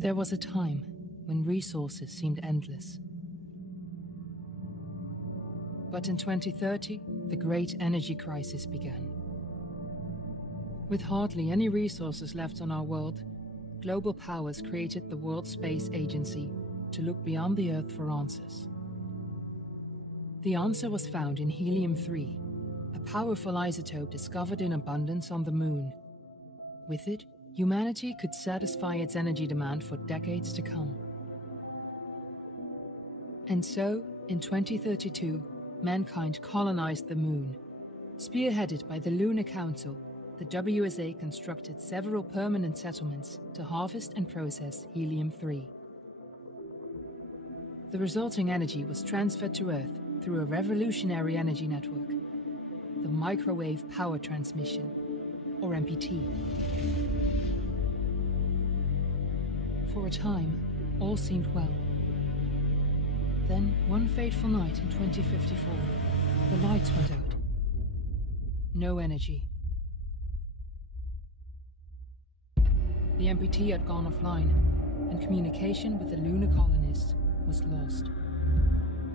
There was a time when resources seemed endless. But in 2030, the great energy crisis began. With hardly any resources left on our world, global powers created the World Space Agency to look beyond the Earth for answers. The answer was found in helium-3, a powerful isotope discovered in abundance on the Moon. With it, humanity could satisfy its energy demand for decades to come. And so, in 2032, mankind colonized the Moon. Spearheaded by the Lunar Council, the WSA constructed several permanent settlements to harvest and process helium-3. The resulting energy was transferred to Earth through a revolutionary energy network, the Microwave Power Transmission, or MPT. For a time, all seemed well. Then, one fateful night in 2054, the lights went out. No energy. The MPT had gone offline, and communication with the lunar colonists was lost.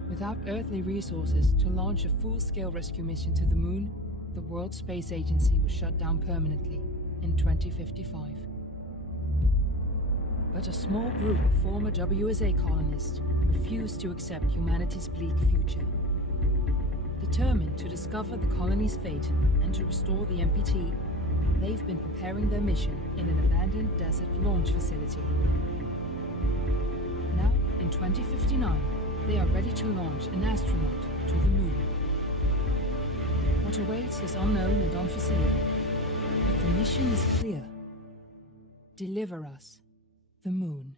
Without earthly resources to launch a full-scale rescue mission to the Moon, the World Space Agency was shut down permanently in 2055. But a small group of former WSA colonists refused to accept humanity's bleak future. Determined to discover the colony's fate and to restore the MPT, they've been preparing their mission in an abandoned desert launch facility. Now, in 2059, they are ready to launch an astronaut to the Moon. What awaits is unknown and unforeseeable, but the mission is clear. Deliver us the Moon.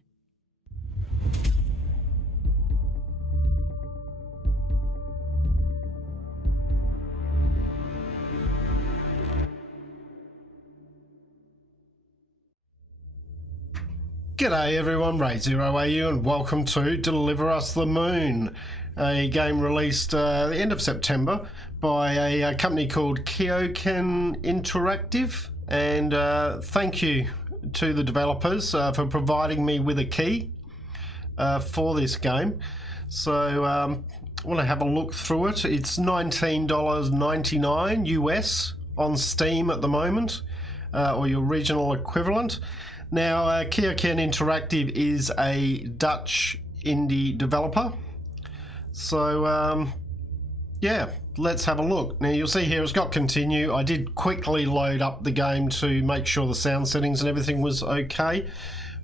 G'day everyone, RaidzeroAU and welcome to Deliver Us the Moon, a game released the end of September by a company called KoekeN Interactive, and thank you to the developers for providing me with a key for this game. So I want to have a look through it. It's $19.99 US on Steam at the moment, or your regional equivalent. Now, KoekeN Interactive is a Dutch indie developer. So, yeah, let's have a look. Now, you'll see here it's got continue. I did quickly load up the game to make sure the sound settings and everything was okay.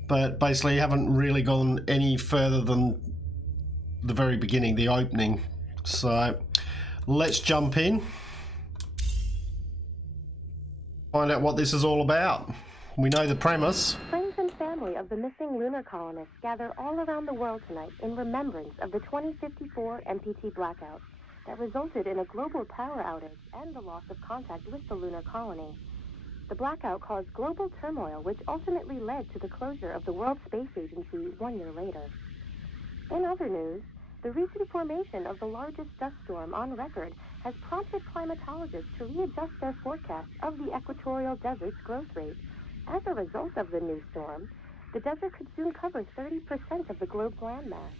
But basically, haven't really gone any further than the very beginning, the opening. So, let's jump in. Find out what this is all about. We know the premise. Friends and family of the missing lunar colonists gather all around the world tonight in remembrance of the 2054 MPT blackout that resulted in a global power outage and the loss of contact with the lunar colony. The blackout caused global turmoil, which ultimately led to the closure of the World Space Agency 1 year later. In other news, the recent formation of the largest dust storm on record has prompted climatologists to readjust their forecasts of the equatorial desert's growth rate. As a result of the new storm, the desert could soon cover 30% of the globe's landmass.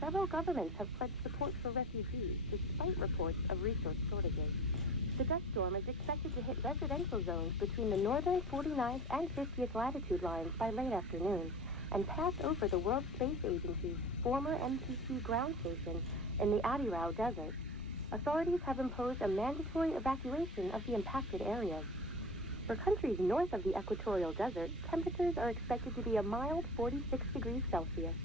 Several governments have pledged support for refugees, despite reports of resource shortages. The dust storm is expected to hit residential zones between the northern 49th and 50th latitude lines by late afternoon, and pass over the World Space Agency's former MPT ground station in the Raidzero Desert. Authorities have imposed a mandatory evacuation of the impacted areas. For countries north of the equatorial desert, temperatures are expected to be a mild 46 degrees Celsius.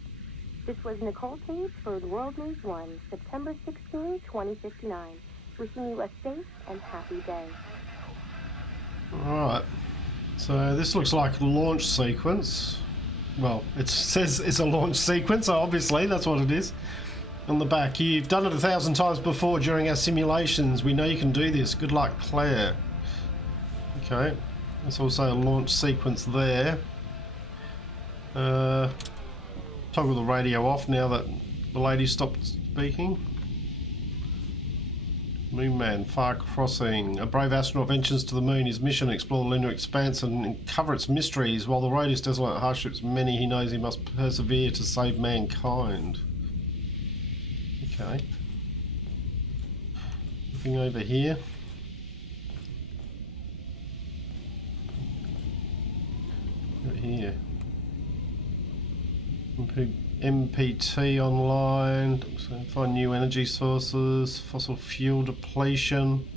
This was Nicole Cage for World News 1, September 16, 2059. Wishing you a safe and happy day. Alright, so this looks like a launch sequence. Well, it says it's a launch sequence, so obviously that's what it is. On the back, you've done it 1,000 times before during our simulations. We know you can do this. Good luck, Claire. Okay, there's also a launch sequence there. Toggle the radio off now that the lady stopped speaking. Moon Man, Far Crossing. A brave astronaut ventures to the moon. His mission: explore the lunar expanse and uncover its mysteries. While the road is desolate, hardships many, he knows he must persevere to save mankind. Okay. Looking over here. Over here. MPT online. So find new energy sources. Fossil fuel depletion.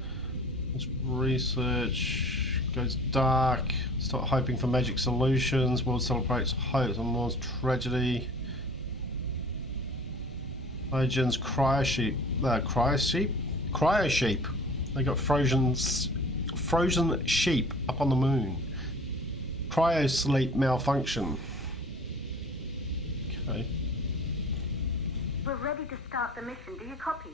Let's research. Goes dark. Start hoping for magic solutions. World celebrates hope and war's tragedy. Legends cryo sheep. Cryo sheep. They got frozen sheep up on the moon. Cryo sleep malfunction. Okay. We're ready to start the mission. Do you copy?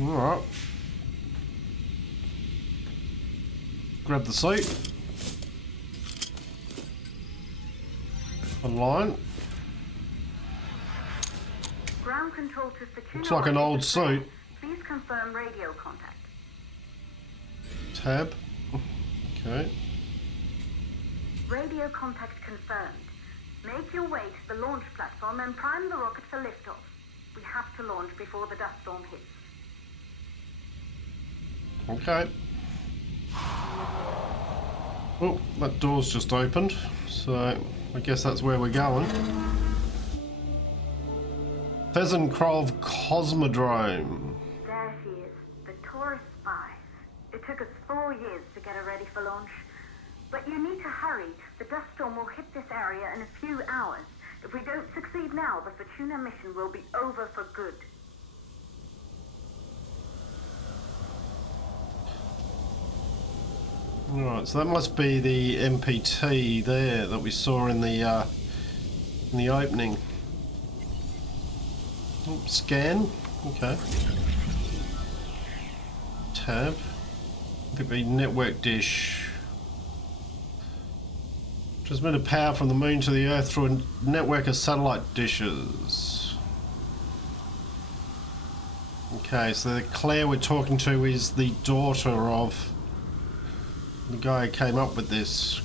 Alright. Grab the suit. Online. Ground control to Fortuna. Looks like an old suit. Please confirm radio contact. Tab. Okay. Radio contact confirmed. Make your way to the launch platform and prime the rocket for liftoff. We have to launch before the dust storm hits. Okay. Oh, that door's just opened, so I guess that's where we're going. Pheasantkrov Cosmodrome. There she is, the tourist spy. It took us 4 years to get her ready for launch. But you need to hurry. The dust storm will hit this area in a few hours. If we don't succeed now, the Fortuna mission will be over for good. Right, so that must be the MPT there that we saw in the opening. Oh, scan. Okay. Tab. Could be network dish. Transmitted power from the moon to the Earth through a network of satellite dishes. Okay, so the Claire we're talking to is the daughter of the guy who came up with this.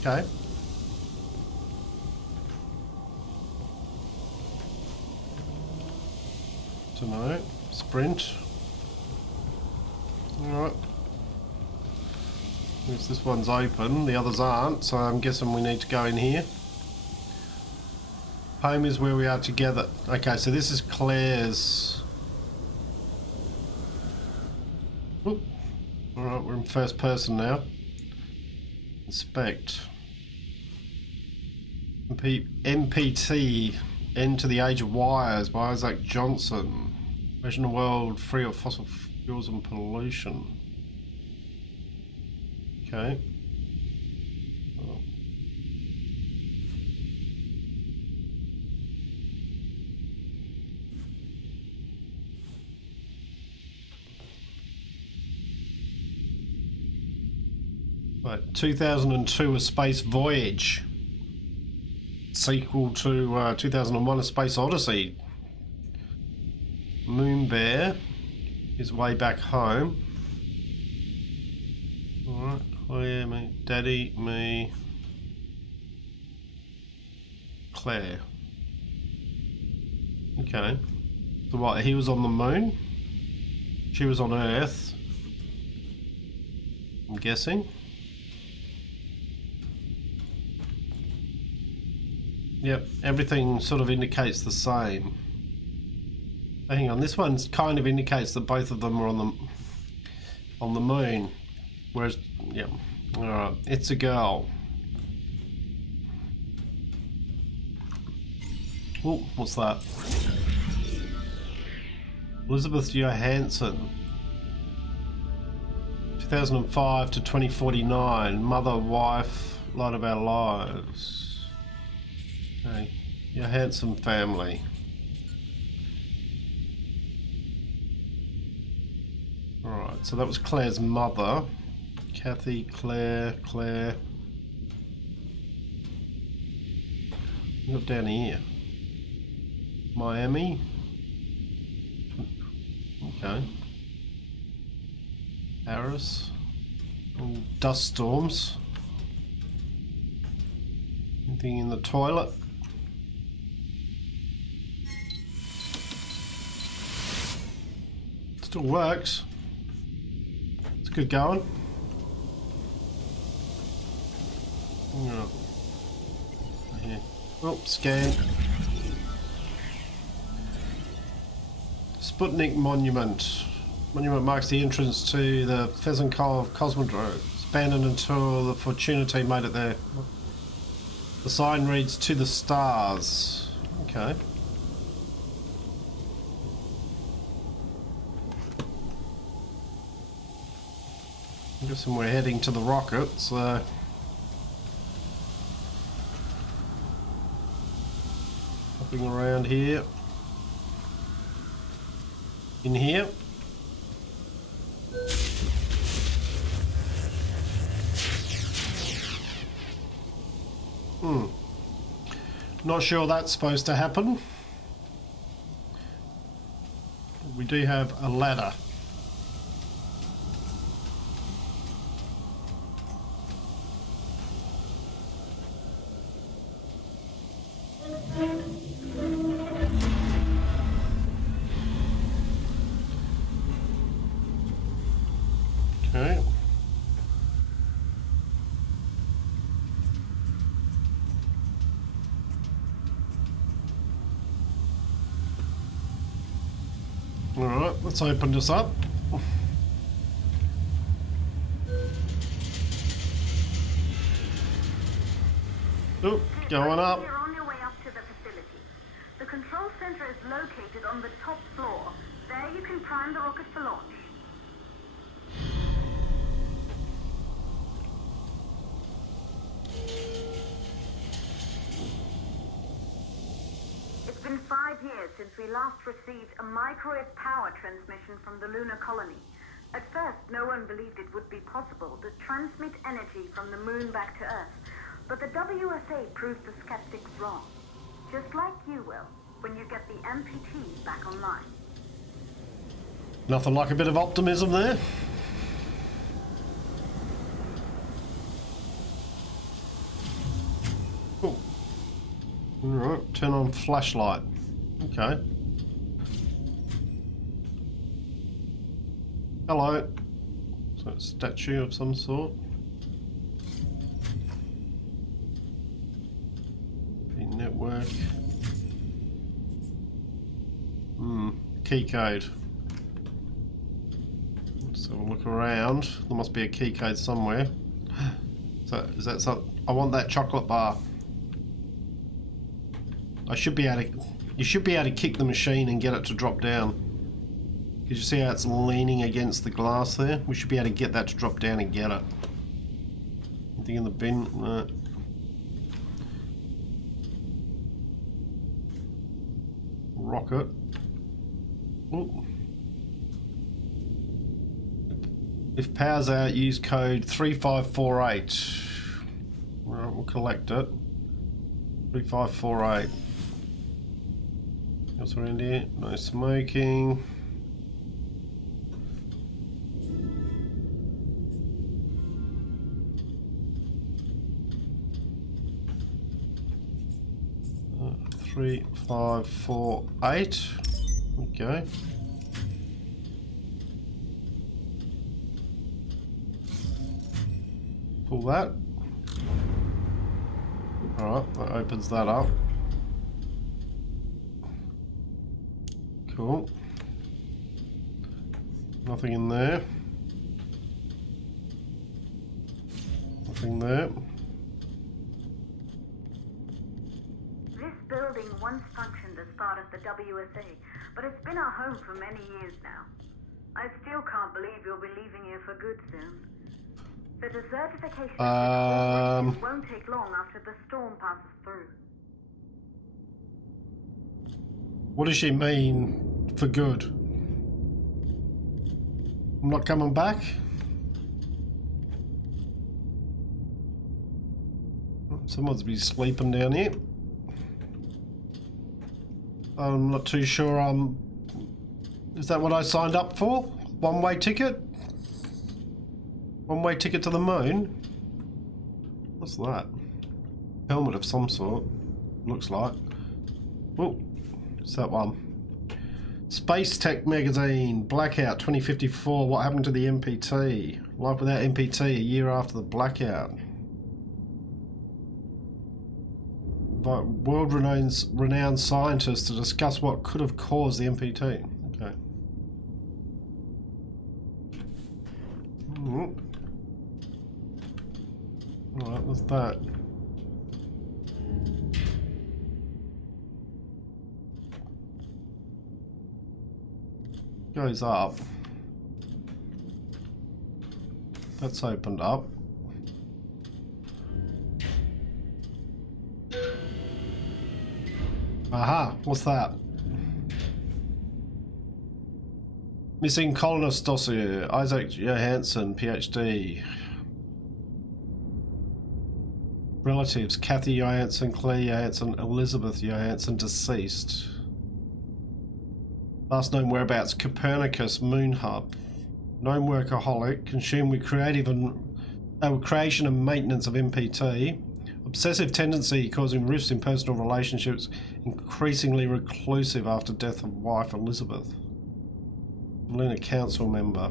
Okay. Dunno. Sprint. Alright. This one's open, the others aren't, so I'm guessing we need to go in here. Home is where we are together. Okay, so this is Claire's. Oop. Alright, we're in first person now. Inspect. MPT, End to the Age of Wires by Isaac Johnson. Imagine a world free of fossil fuels and pollution. Okay. Oh. Right, 2002 A Space Voyage. Sequel to 2001 A Space Odyssey. Moon Bear is way back home. Alright, Claire, me, Daddy, me, Claire. Okay. So what, he was on the moon? She was on Earth? I'm guessing. Yep, everything sort of indicates the same. Hang on, this one kind of indicates that both of them are on the moon. Whereas, yeah, alright, it's a girl. Oh, what's that? Elizabeth Johansson. 2005 to 2049. Mother, wife, light of our lives. Okay, Johansson family. Alright, so that was Claire's mother. Kathy, Claire. Not down here. Miami. Okay. Paris. All dust storms. Anything in the toilet? Still works. It's good going. Yeah. Here. Oh, scan. Sputnik Monument. Monument marks the entrance to the Fezenkov Cosmodrome. It's abandoned until the Fortunity made it there. The sign reads, "To the stars." Okay. I'm guessing we're heading to the rocket, so... Hopping around here. In here. Not sure that's supposed to happen. We do have a ladder. Okay. Alright, let's open this up. Oh, going up. You're on your way up to the facility. The control center is located on the top floor. There you can prime the rocket for launch. It's been 5 years since we last received a microwave power transmission from the lunar colony. At first, no one believed it would be possible to transmit energy from the moon back to Earth. But the WSA proved the skeptics wrong. Just like you will, when you get the MPT back online. Nothing like a bit of optimism there. Cool. Alright, turn on flashlight. Okay. Hello. So it's a statue of some sort. Network. Key code. Let's have a look around. There must be a key code somewhere. So is that something? I want that chocolate bar. I should be able to. You should be able to kick the machine and get it to drop down. Because you see how it's leaning against the glass there? We should be able to get that to drop down and get it. Anything in the bin? No. Rocket. Ooh. If power's out, use code 3548. Right, we'll collect it. 3548. What's around here? No smoking. Uh, 3548. Okay. Pull that. Alright, that opens that up. Cool. Nothing in there. Nothing there. This building once functioned as part of the WSA, but it's been our home for many years now. I still can't believe you'll be leaving here for good soon. The desertification won't take long after the storm passes through. What does she mean for good? I'm not coming back? Someone's been sleeping down here. I'm not too sure. Is that what I signed up for? One-way ticket? One-way ticket to the moon? What's that? Helmet of some sort. Looks like. Oh, it's that one. Space Tech Magazine, Blackout 2054. What happened to the MPT? Life without MPT, a year after the blackout. World-renowned scientists to discuss what could have caused the MPT. Okay. Alright, what's that? Goes up. That's opened up. Aha, what's that? Missing colonist dossier. Isaac Johansson, PhD. Relatives: Kathy Johansson, Claire Johansson, Elizabeth Johansson, deceased. Last known whereabouts: Copernicus Moon Hub. Known workaholic, consumed with creation and maintenance of MPT. Obsessive tendency causing rifts in personal relationships. Increasingly reclusive after death of wife Elizabeth. Lunar Council member.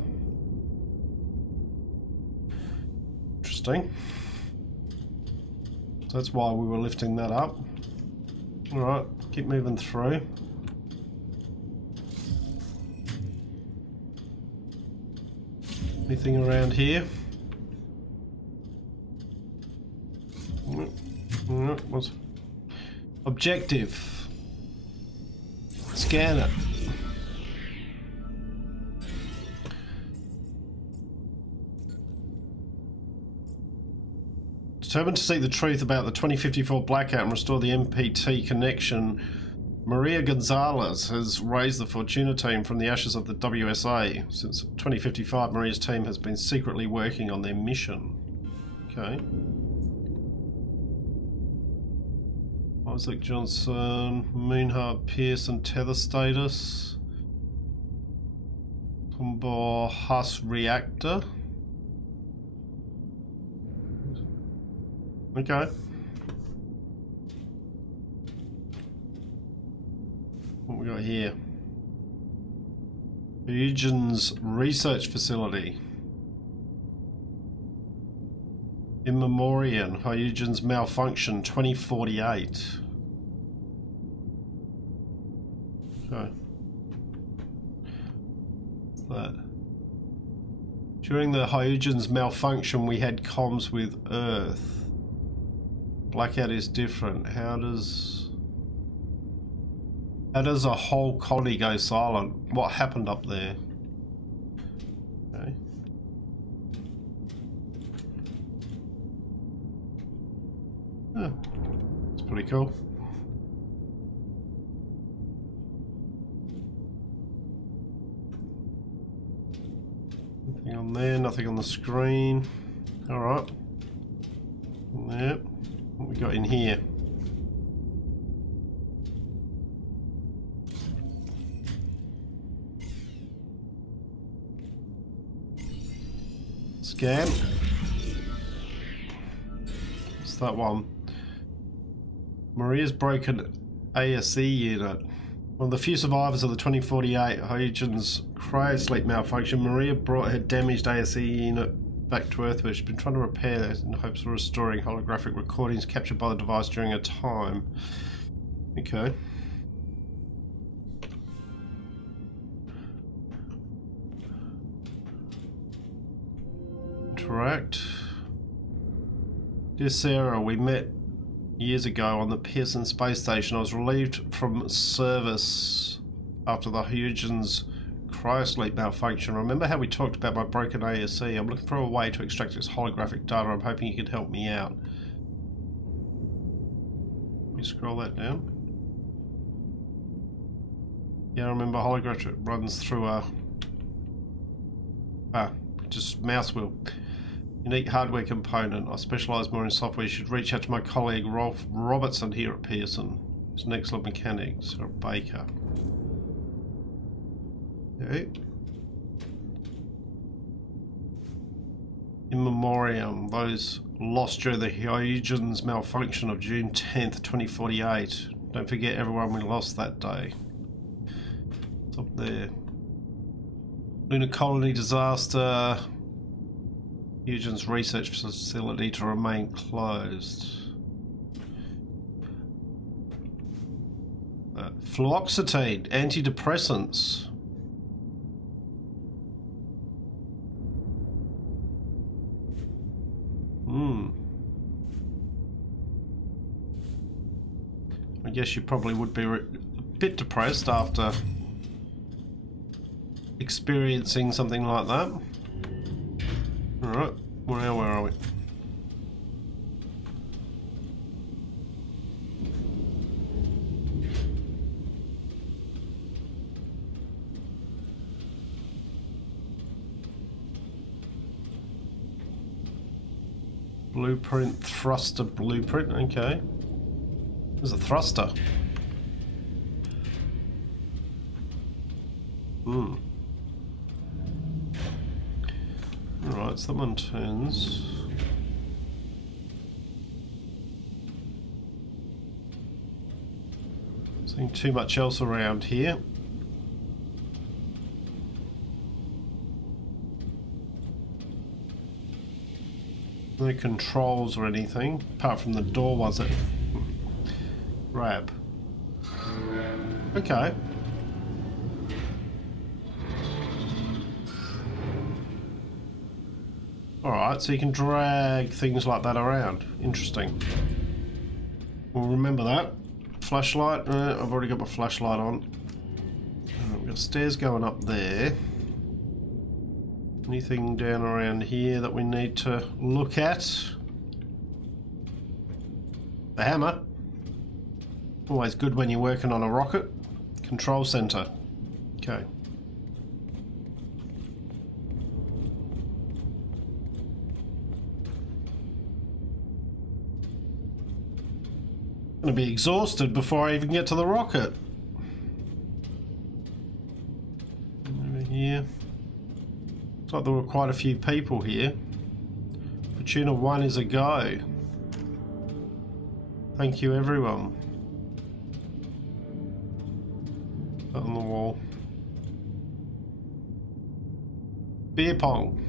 Interesting. So that's why we were lifting that up. Alright, keep moving through. Anything around here? What's objective? Scan it. Determined to seek the truth about the 2054 blackout and restore the MPT connection, Maria Gonzalez has raised the Fortuna team from the ashes of the WSA. Since 2055, Maria's team has been secretly working on their mission. Okay. Isaac Johnson, Moonheart, Pearson, tether status. Combo Hus reactor. Okay. What we got here? Eugen's research facility. In Memoriam, Eugen's malfunction 2048. Okay. What's that? During the Eugen's malfunction, we had comms with Earth. Blackout is different. How does a whole colony go silent? What happened up there? Okay. Oh, it's pretty cool. Nothing on there, nothing on the screen. Alright. Yep. What we got in here? Scan. What's that one? Maria's broken ASE unit. One of the few survivors of the 2048 Eugen's cryosleep malfunction, Maria brought her damaged ASE unit back to Earth, where she's been trying to repair it in hopes of restoring holographic recordings captured by the device during her time. Okay. Interact. Dear Sarah, we met years ago on the Pearson space station. I was relieved from service after the Eugen's cryosleep malfunction. Remember how we talked about my broken ASE? I'm looking for a way to extract this holographic data. I'm hoping you can help me out. Let me scroll that down. Yeah, I remember holographic runs through a... just mouse wheel. Unique hardware component. I specialise more in software. You should reach out to my colleague Rolf Robertson here at Pearson. He's an excellent mechanic, Sir Baker. Okay. In memoriam, those lost during the Hyugen's malfunction of June 10th, 2048. Don't forget everyone we lost that day. It's up there. Lunar colony disaster. Hyugen's research facility to remain closed. Fluoxetine, antidepressants. I guess you probably would be a bit depressed after experiencing something like that. Alright, where are we? Blueprint, thruster blueprint, okay. There's a thruster. Alright, someone turns. Seeing too much else around here. No controls or anything, apart from the door, was it? Grab. Okay. Alright, so you can drag things like that around. Interesting. We'll remember that. Flashlight. I've already got my flashlight on. We've got stairs going up there. Anything down around here that we need to look at? The hammer. Always good when you're working on a rocket. Control center. Okay. Gonna be exhausted before I even get to the rocket. Over here. Looks like there were quite a few people here. Fortuna 1 is a go. Thank you, everyone. That on the wall. Beer pong.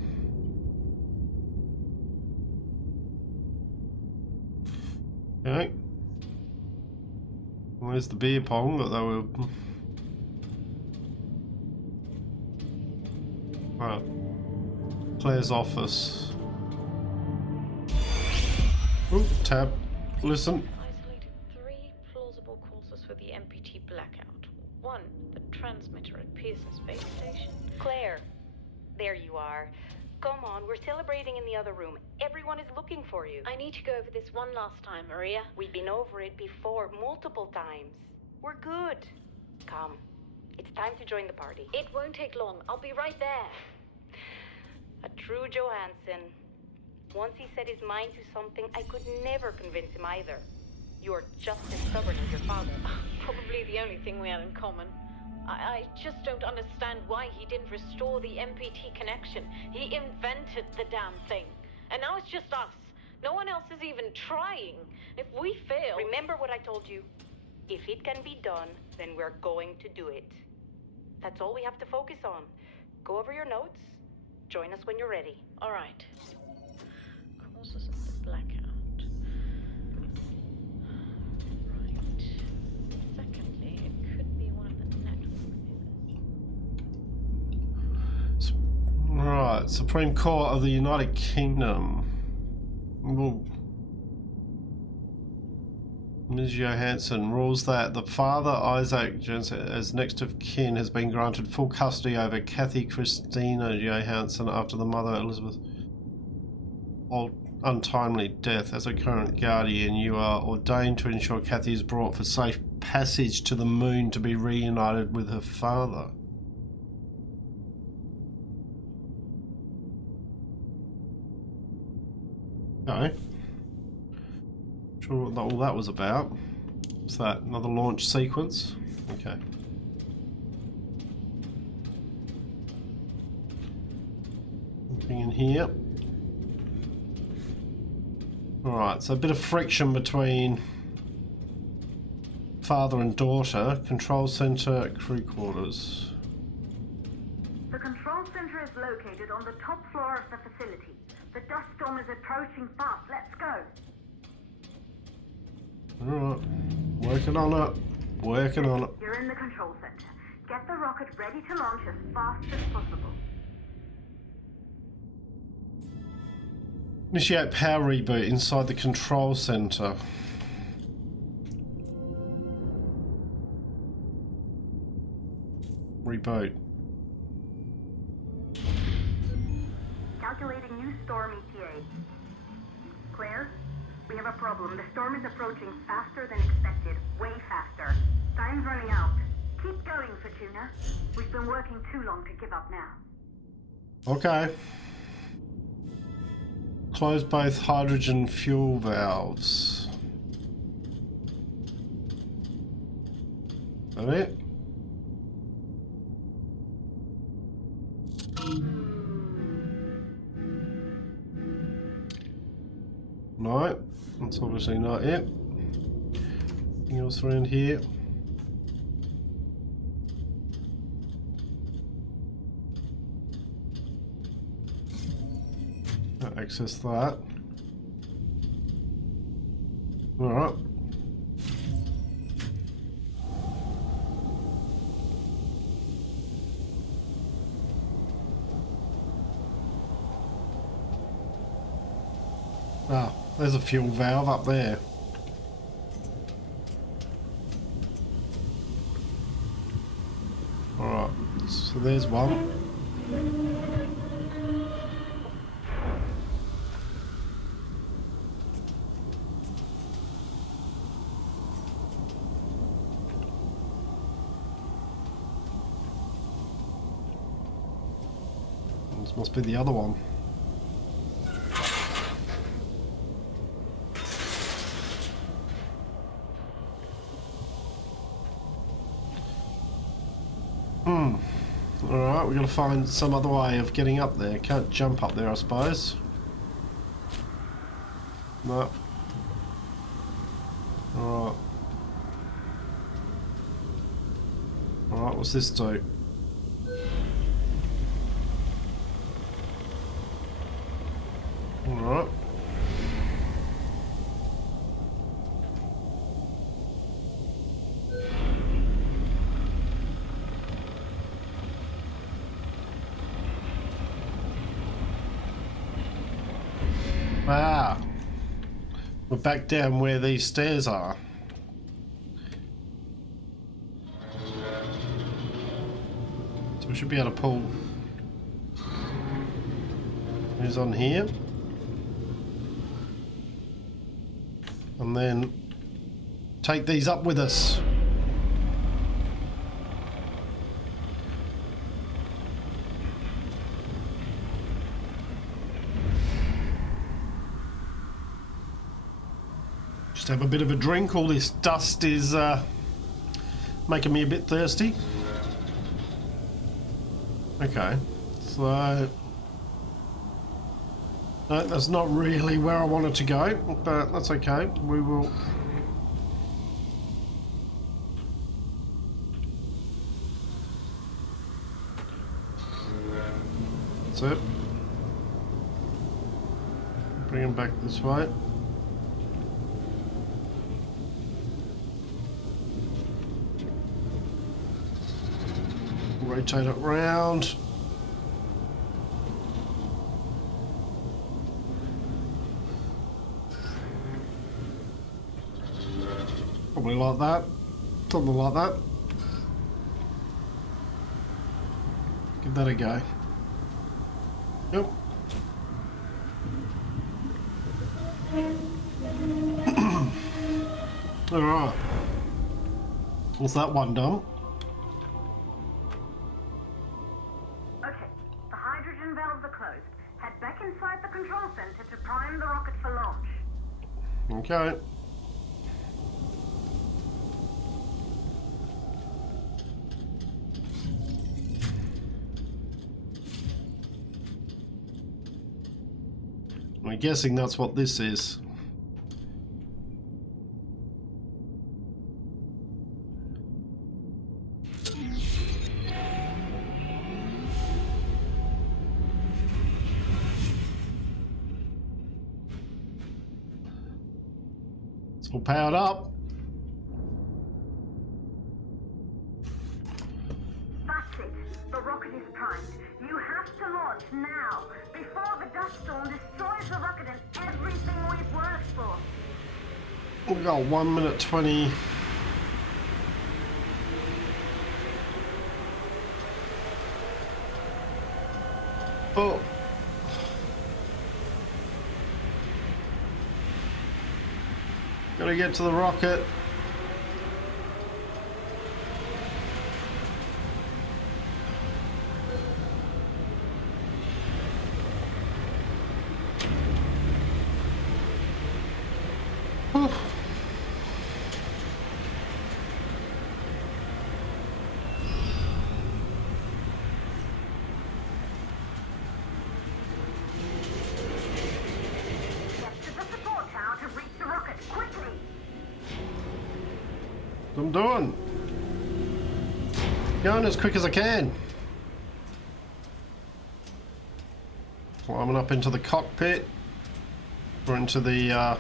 Okay. Where's the beer pong that they were... Right. Claire's office. Ooh, tab. Listen. Isolated 3 plausible causes for the MPT blackout. 1, the transmitter at Pearson Space Station. Claire, there you are. Come on, we're celebrating in the other room. Everyone is looking for you. I need to go over this one last time, Maria. We've been over it before, multiple times. We're good. Come. It's time to join the party. It won't take long. I'll be right there. A true Johansson. Once he set his mind to something, I could never convince him either. You're just as stubborn as your father. Probably the only thing we had in common. I just don't understand why he didn't restore the MPT connection. He invented the damn thing. And now it's just us. No one else is even trying. If we fail... Remember what I told you. If it can be done, then we're going to do it. That's all we have to focus on. Go over your notes. Join us when you're ready. All right. Causes of the blackout. Right. Secondly, it could be one of the network pillars. Right, Supreme Court of the United Kingdom. Well, Ms. Johansson rules that the father, Isaac Johansson, as next of kin, has been granted full custody over Kathy Christina Johansson after the mother, Elizabeth, untimely death. As a current guardian, you are ordained to ensure Kathy is brought for safe passage to the moon to be reunited with her father. Okay. Sure what all that was about. What's that? Another launch sequence? Okay. Nothing in here. Alright, so a bit of friction between father and daughter. Control center, crew quarters. The control center is located on the top floor of the facility. The dust storm is approaching fast. Let's go. Alright. Working on it. Working on it. You're in the control center. Get the rocket ready to launch as fast as possible. Initiate power reboot inside the control center. Reboot. Calculating new storm ETA. Claire, we have a problem. The storm is approaching faster than expected. Way faster. Time's running out. Keep going, Fortuna. We've been working too long to give up now. Okay. Close both hydrogen fuel valves. Is that it? No, that's obviously not it. Anything else around here? Access that. Alright. Ah, there's a fuel valve up there. Alright, so there's one. This must be the other one. Alright, we're gonna find some other way of getting up there. Can't jump up there, I suppose. No. Alright. Alright, what's this do? Alright. Ah, we're back down where these stairs are. So we should be able to pull. Who's on here? And then take these up with us. Just have a bit of a drink. All this dust is making me a bit thirsty. Okay, so no, that's not really where I wanted to go, but that's okay. We will. That's it. Bring him back this way. Rotate it round. Probably like that. Something like that. Give that a go. Yep. Alright. What's that one done? Okay, the hydrogen valves are closed. Head back inside the control center to prime the rocket for launch. Okay. I'm guessing that's what this is. It's all powered up. That's it. The rocket is primed. You have to launch now, before the dust storm destroys the rocket and everything we've worked for. We've got 1 minute 20. Oh. Gotta get to the rocket. Whew. I'm doing. Going as quick as I can. Climbing up into the cockpit. Or into the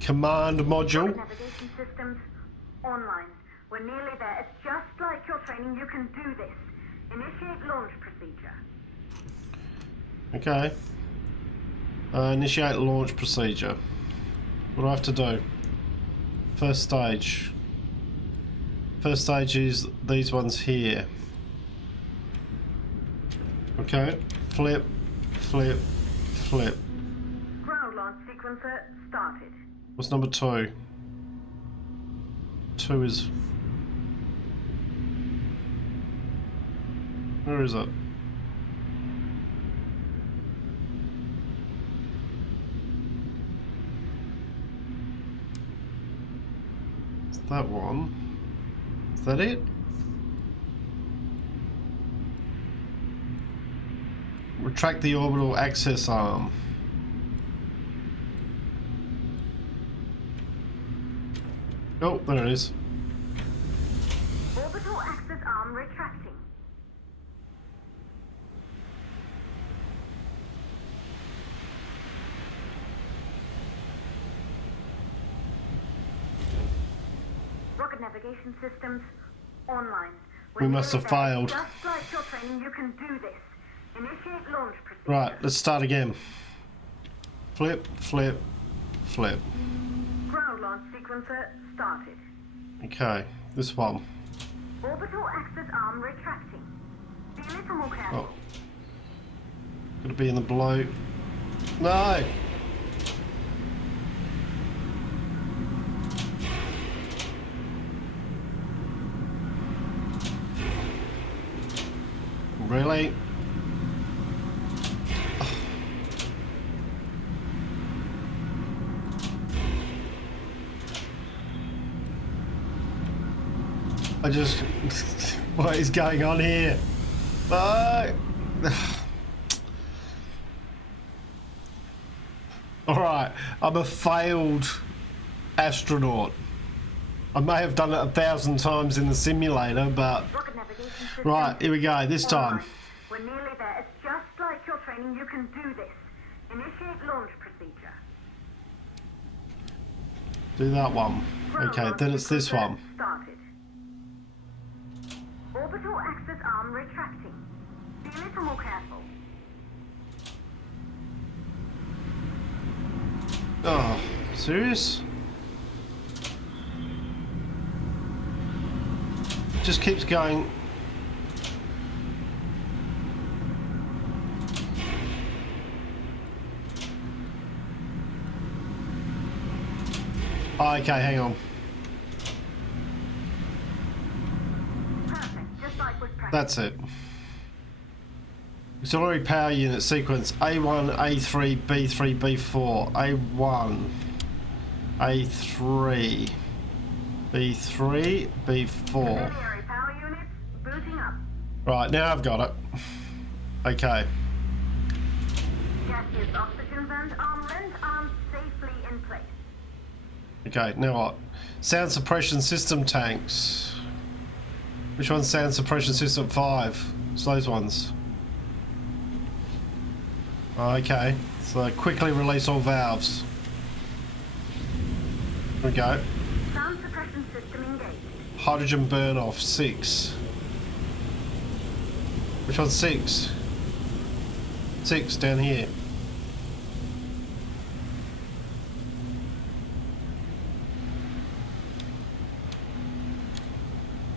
command module. Navigation systems online. We're nearly there. It's just like your training. You can do this. Initiate launch procedure. Okay. Initiate launch procedure. What do I have to do? First stage. First stage is these ones here. Okay. Flip, flip, flip. Ground launch sequencer started. What's number 2? 2 is... Where is it? Is that one? Is that it? Retract the orbital access arm. Oh, there it is. Orbital access arm retracting. Rocket navigation systems online. We must have failed. Just like your training, you can do this. Initiate launch procedure. Right, let's start again. Flip, flip, flip. Ground launch sequencer started. Okay, this one. Orbital access arm retracting. Be a little more careful. Oh. Gotta be in the below. No! Really? I just... What is going on here? No! Alright, I'm a failed astronaut. I may have done it 1,000 times in the simulator, but... Right, here we go, this time. We're nearly there. It's just like your training. You can do this. Initiate launch procedure. Do that one. Okay, then it's this one. Started. Orbital access arm retracting. Be a little more careful. Oh, serious? Just keeps going. Oh, okay, hang on. Perfect, just like with practice. That's it. Auxiliary power unit sequence A1, A3, B3, B4. A1, A3, B3, B4. Auxiliary power units booting up. Right, now I've got it. Okay. Gas His oxygen vent armament armed safely in place. Okay, now what? Sound suppression system tanks. Which one's sound suppression system 5? It's those ones. Okay, so quickly release all valves. There we go. Sound suppression system engaged. Hydrogen burn off 6. Which one's 6? 6 down here.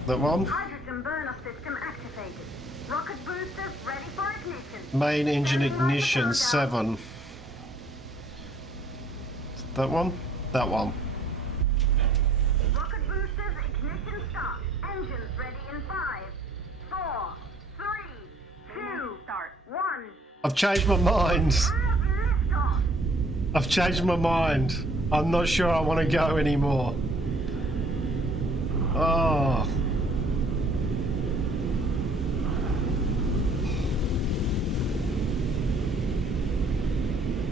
That one. Hydrogen burn-off system activated. Rocket boosters ready for ignition. Main engine ignition 7. That one? That one. Rocket boosters ignition start. Engines ready in 5, 4, 3, 2, start 1. I've changed my mind. Have liftoff. I've changed my mind. I'm not sure I want to go anymore. Oh.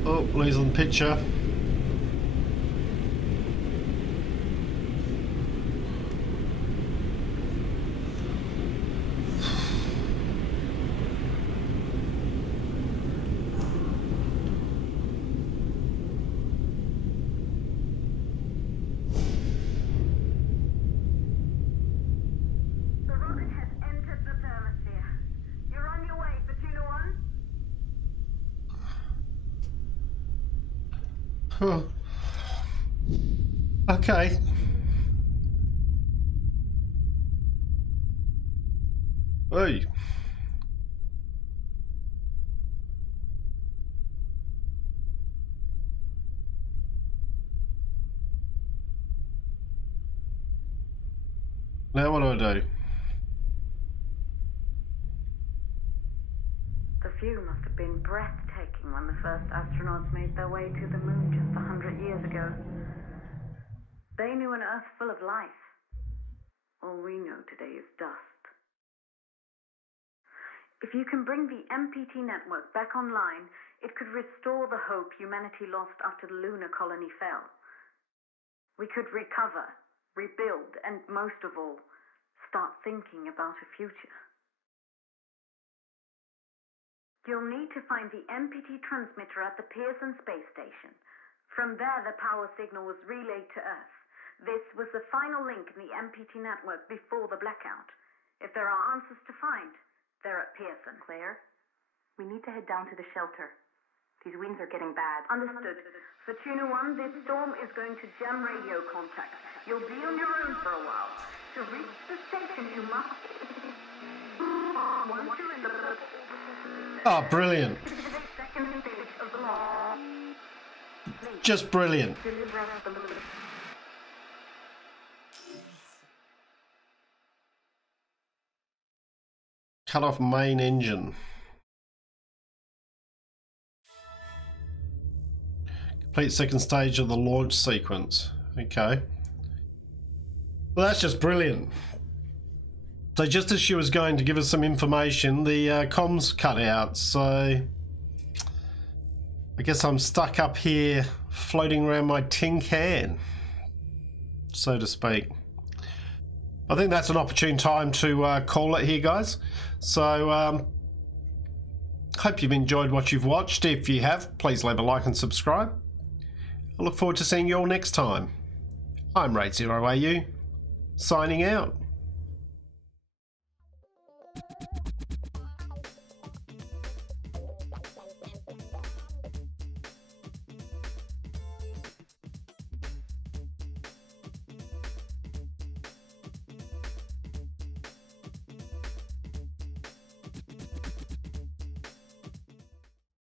Oh, losing picture. The rocket has entered the thermosphere. You're on your way, Ep.1. Huh. Okay. Hey. Now what do I do? The view must have been breathtaking when the first astronauts made their way to the moon just 100 years ago. They knew an Earth full of life. All we know today is dust. If you can bring the MPT network back online, it could restore the hope humanity lost after the lunar colony fell. We could recover, rebuild, and most of all, start thinking about a future. You'll need to find the MPT transmitter at the Pearson space station. From there, the power signal was relayed to Earth. This was the final link in the MPT network before the blackout. If there are answers to find, they're at Pearson. Claire, we need to head down to the shelter. These winds are getting bad. Understood. Ep.1, this storm is going to jam radio contact. You'll be on your own for a while. To reach the station, you must... Once you're in the... Oh, brilliant. Second stage of the launch. Just brilliant. Deliver us the moon. Cut off main engine. Complete second stage of the launch sequence. Okay. Well, that's just brilliant. So just as she was going to give us some information, the comms cut out. So I guess I'm stuck up here floating around my tin can, so to speak. I think that's an opportune time to call it here, guys. So hope you've enjoyed what you've watched. If you have, please leave a like and subscribe. I look forward to seeing you all next time. I'm RaidzeroAU, signing out.